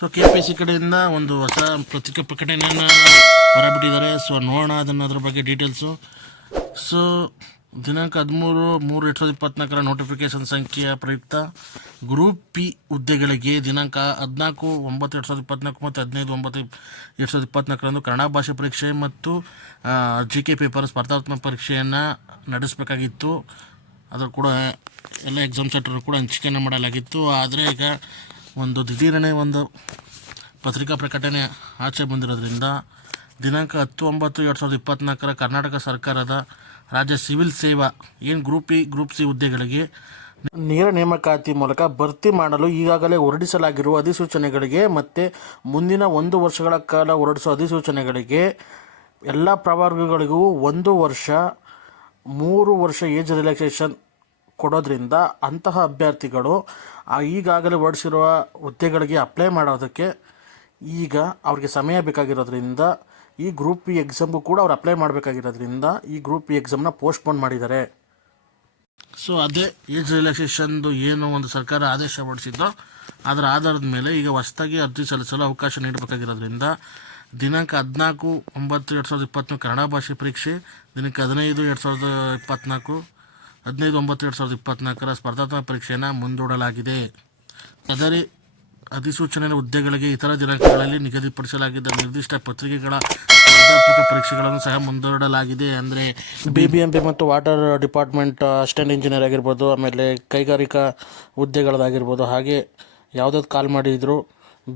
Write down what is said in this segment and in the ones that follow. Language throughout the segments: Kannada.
ಸೊ ಕೆ ಪಿ ಸಿ ಕಡೆಯಿಂದ ಒಂದು ಹೊಸ ಪತ್ರಿಕಾ ಪ್ರಕಟಣೆಯನ್ನು ಹೊರಬಿಟ್ಟಿದ್ದಾರೆ. ಸೊ ನೋಡೋಣ ಅದನ್ನು ಅದ್ರ ಬಗ್ಗೆ ಡೀಟೇಲ್ಸು ಸೊ ದಿನಾಂಕ ಹದಿಮೂರು, ಮೂರು ಎರಡು ಸಾವಿರದ ಇಪ್ಪತ್ನಾಲ್ಕರ ನೋಟಿಫಿಕೇಶನ್ ಸಂಖ್ಯೆಯ ಪ್ರಯುಕ್ತ ಗ್ರೂಪ್ ಪಿ ಹುದ್ದೆಗಳಿಗೆ ದಿನಾಂಕ ಹದಿನಾಲ್ಕು, ಒಂಬತ್ತು ಎರಡು ಸಾವಿರದ ಇಪ್ಪತ್ನಾಲ್ಕು ಮತ್ತು ಹದಿನೈದು, ಒಂಬತ್ತು ಎರಡು ಸಾವಿರದ ಇಪ್ಪತ್ನಾಲ್ಕರಂದು ಕನ್ನಡ ಭಾಷೆ ಪರೀಕ್ಷೆ ಮತ್ತು ಜಿ ಕೆ ಪೇಪರ್ ಸ್ಪರ್ಧಾತ್ಮಕ ಪರೀಕ್ಷೆಯನ್ನು ನಡೆಸಬೇಕಾಗಿತ್ತು. ಅದು ಕೂಡ ಎಲ್ಲ ಎಕ್ಸಾಮ್ ಸೆಂಟರ್ ಕೂಡ ಹಂಚಿಕೆಯನ್ನು ಮಾಡಲಾಗಿತ್ತು. ಆದರೆ ಈಗ ಒಂದು ದಿಢೀರನೇ ಒಂದು ಪತ್ರಿಕಾ ಪ್ರಕಟಣೆ ಆಚೆ ಬಂದಿರೋದ್ರಿಂದ ದಿನಾಂಕ ಹತ್ತು ಒಂಬತ್ತು ಎರಡು ಸಾವಿರದ ಇಪ್ಪತ್ತ್ನಾಲ್ಕರ ಕರ್ನಾಟಕ ಸರ್ಕಾರದ ರಾಜ್ಯ ಸಿವಿಲ್ ಸೇವಾ, ಏನು ಗ್ರೂಪ್ ಇ, ಗ್ರೂಪ್ ಸಿ ಹುದ್ದೆಗಳಿಗೆ ನೇರ ನೇಮಕಾತಿ ಮೂಲಕ ಭರ್ತಿ ಮಾಡಲು ಈಗಾಗಲೇ ಹೊರಡಿಸಲಾಗಿರುವ ಅಧಿಸೂಚನೆಗಳಿಗೆ ಮತ್ತು ಮುಂದಿನ ಒಂದು ವರ್ಷಗಳ ಕಾಲ ಹೊರಡಿಸುವ ಅಧಿಸೂಚನೆಗಳಿಗೆ ಎಲ್ಲ ಪ್ರವರ್ಗಗಳಿಗೂ ಒಂದು ವರ್ಷ, ಮೂರು ವರ್ಷ ಏಜ್ ರಿಲ್ಯಾಕ್ಸೇಷನ್ ಕೊಡೋದ್ರಿಂದ ಅಂತಹ ಅಭ್ಯರ್ಥಿಗಳು ಈಗಾಗಲೇ ಹೊರಡಿಸಿರುವ ಹುದ್ದೆಗಳಿಗೆ ಅಪ್ಲೈ ಮಾಡೋದಕ್ಕೆ ಈಗ ಅವ್ರಿಗೆ ಸಮಯ ಬೇಕಾಗಿರೋದ್ರಿಂದ ಈ ಗ್ರೂಪ್ ಬಿ ಎಕ್ಸಾಮ್ಗೂ ಕೂಡ ಅವ್ರು ಅಪ್ಲೈ ಮಾಡಬೇಕಾಗಿರೋದ್ರಿಂದ ಈ ಗ್ರೂಪ್ ಬಿ ಎಕ್ಸಾಮ್ನ ಪೋಸ್ಟ್ಪೋನ್ ಮಾಡಿದ್ದಾರೆ. ಸೊ ಅದೇ ಏಜ್ ರಿಲ್ಯಾಕ್ಸೇಷನ್ದು ಏನು ಒಂದು ಸರ್ಕಾರ ಆದೇಶ ಹೊರಡಿಸಿದ್ದೋ, ಅದರ ಆಧಾರದ ಮೇಲೆ ಈಗ ಹೊಸದಾಗಿ ಅರ್ಜಿ ಸಲ್ಲಿಸಲು ಅವಕಾಶ ನೀಡಬೇಕಾಗಿರೋದ್ರಿಂದ ದಿನಾಂಕ ಹದಿನಾಲ್ಕು ಒಂಬತ್ತು ಎರಡು ಸಾವಿರದ ಇಪ್ಪತ್ತ್ನಾಲ್ಕು ಕನ್ನಡ ಭಾಷೆ ಪರೀಕ್ಷೆ ದಿನಾಂಕ ಹದಿನೈದು ಎರಡು ಸಾವಿರದ ಇಪ್ಪತ್ತ್ನಾಲ್ಕು ಹದಿನೈದು ಒಂಬತ್ತು ಎರಡು ಸಾವಿರದ ಇಪ್ಪತ್ನಾಲ್ಕರ ಸ್ಪರ್ಧಾತ್ಮಕ ಪರೀಕ್ಷೆಯನ್ನು ಮುಂದೂಡಲಾಗಿದೆ. ಸದರಿ ಅಧಿಸೂಚನೆ ಹುದ್ದೆಗಳಿಗೆ ಇತರ ದಿನಾಂಕಗಳಲ್ಲಿ ನಿಗದಿಪಡಿಸಲಾಗಿದ್ದ ನಿರ್ದಿಷ್ಟ ಪತ್ರಿಕೆಗಳ ಸ್ಪರ್ಧಾತ್ಮಕ ಪರೀಕ್ಷೆಗಳನ್ನು ಸಹ ಮುಂದೂಡಲಾಗಿದೆ ಅಂದರೆ ಬಿ ಬಿ ಎಂ ಪಿ ಮತ್ತು ವಾಟರ್ ಡಿಪಾರ್ಟ್ಮೆಂಟ್ ಅಸಿಸ್ಟೆಂಟ್ ಇಂಜಿನಿಯರ್ ಆಗಿರ್ಬೋದು, ಆಮೇಲೆ ಕೈಗಾರಿಕಾ ಹುದ್ದೆಗಳದಾಗಿರ್ಬೋದು ಹಾಗೆ ಯಾವುದಾದ್ರು ಕಾಲ್ ಮಾಡಿದ್ರು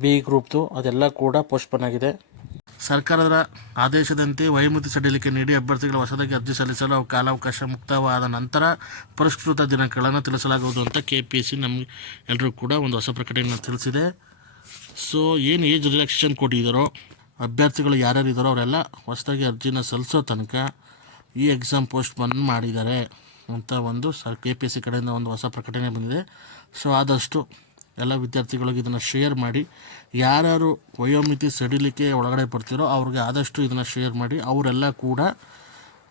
ಬಿ ಗ್ರೂಪ್ದು ಅದೆಲ್ಲ ಕೂಡ ಪೋಸ್ಟ್ಪೋನ್ ಆಗಿದೆ. ಸರ್ಕಾರದ ಆದೇಶದಂತೆ ವೈಮತಿ ಸಡಿಲಿಕೆ ನೀಡಿ ಅಭ್ಯರ್ಥಿಗಳು ಹೊಸದಾಗಿ ಅರ್ಜಿ ಸಲ್ಲಿಸಲು ಅವು ಕಾಲಾವಕಾಶ ಮುಕ್ತವಾದ ನಂತರ ಪರಿಷ್ಕೃತ ದಿನಾಂಕಗಳನ್ನು ತಿಳಿಸಲಾಗುವುದು ಅಂತ ಕೆ ಪಿ ಎಸ್ ಸಿ ನಮ್ಗೆ ಎಲ್ಲರೂ ಕೂಡ ಒಂದು ಹೊಸ ಪ್ರಕಟಣೆಯನ್ನು ತಿಳಿಸಿದೆ. ಸೊ ಏನು ಏಜ್ ರಿಲ್ಯಾಕ್ಸೇಷನ್ ಕೊಟ್ಟಿದ್ದಾರೋ ಅಭ್ಯರ್ಥಿಗಳು ಯಾರ್ಯಾರು ಇದ್ದಾರೋ ಅವರೆಲ್ಲ ಹೊಸದಾಗಿ ಅರ್ಜಿನ ಸಲ್ಲಿಸೋ ತನಕ ಈ ಎಕ್ಸಾಮ್ ಪೋಸ್ಟ್ ಬಂದ್ ಮಾಡಿದ್ದಾರೆ ಅಂತ ಒಂದು sir K P S C ಕಡೆಯಿಂದ ಒಂದು ಹೊಸ ಪ್ರಕಟಣೆ ಬಂದಿದೆ. ಸೊ ಆದಷ್ಟು ಎಲ್ಲ ವಿದ್ಯಾರ್ಥಿಗಳಿಗೆ ಇದನ್ನು ಶೇರ್ ಮಾಡಿ. ಯಾರ್ಯಾರು ವಯೋಮಿತಿ ಸಡಿಲಿಕ್ಕೆ ಒಳಗಡೆ ಬರ್ತಿರೋ ಅವ್ರಿಗೆ ಆದಷ್ಟು ಇದನ್ನು ಶೇರ್ ಮಾಡಿ. ಅವರೆಲ್ಲ ಕೂಡ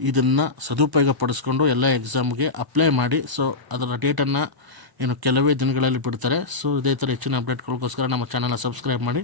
ಇದನ್ನು ಸದುಪಯೋಗ ಪಡಿಸ್ಕೊಂಡು ಎಲ್ಲ ಎಕ್ಸಾಮ್ಗೆ ಅಪ್ಲೈ ಮಾಡಿ. ಸೊ ಅದರ ಡೇಟನ್ನು ಏನು ಕೆಲವೇ ದಿನಗಳಲ್ಲಿ ಬಿಡ್ತಾರೆ. ಸೊ ಇದೇ ಥರ ಹೆಚ್ಚಿನ ಅಪ್ಡೇಟ್ಗಳಿಗೋಸ್ಕರ ನಮ್ಮ ಚಾನಲ್ನ ಸಬ್ಸ್ಕ್ರೈಬ್ ಮಾಡಿ.